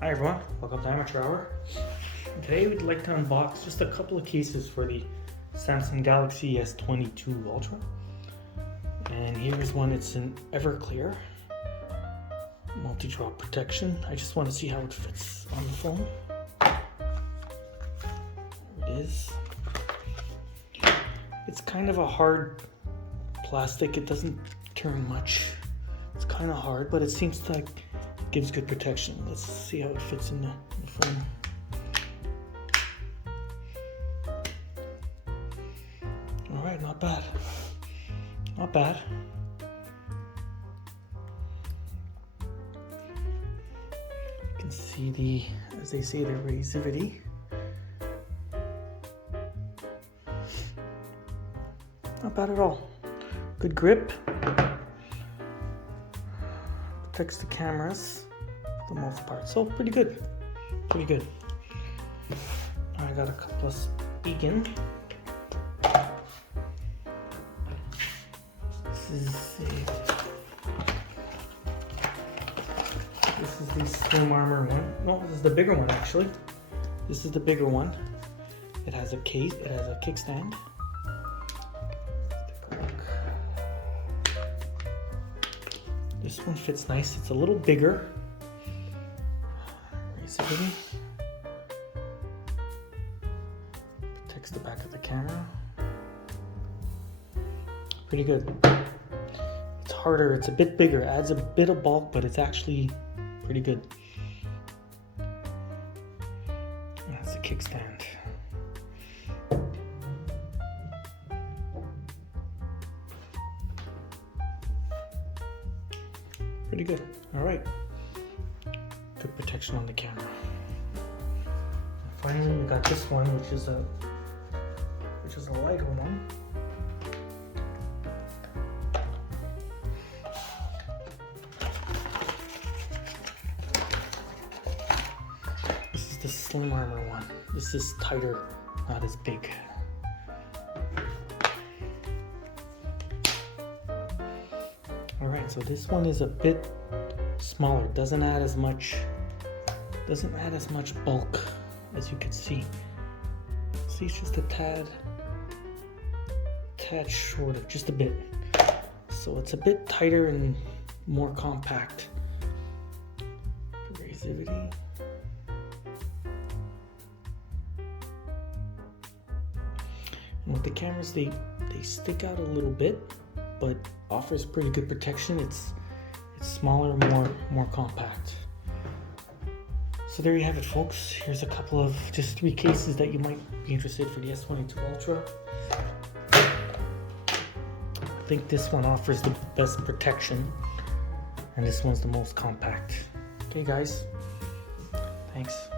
Hi everyone, welcome to Amateur Hour. Today we'd like to unbox just a couple of cases for the Samsung Galaxy S22 Ultra. And here's one, it's an Everclear multi-drop protection. I just want to see how it fits on the phone. There it is. It's kind of a hard plastic, it doesn't turn much. It's kind of hard, but it seems to gives good protection. Let's see how it fits in the phone. All right, not bad. Not bad. You can see the, as they say, the resivity. Not bad at all. Good grip. Protects the cameras for the most part, so pretty good. Pretty good. I got a couple of Spigen. This is the slim armor one. No, this is the bigger one actually. This is the bigger one. It has a case. It has a kickstand. This one fits nice. It's a little bigger. Resivity. Protects the back of the camera. Pretty good. It's harder. It's a bit bigger. Adds a bit of bulk, but it's actually pretty good. That's the kickstand. Pretty good. All right. Good protection on the camera. Finally, we got this one, which is a lighter one. This is the slim armor one. This is tighter, not as big. Alright, so this one is a bit smaller, doesn't add as much bulk as you can see. See, it's just a tad shorter, just a bit. So it's a bit tighter and more compact. Resivity. And with the cameras, they stick out a little bit, but offers pretty good protection. It's smaller, more compact. So there you have it, folks. Here's a couple of just 3 cases that you might be interested for the S22 Ultra. I think this one offers the best protection, and this one's the most compact. Okay, guys. Thanks.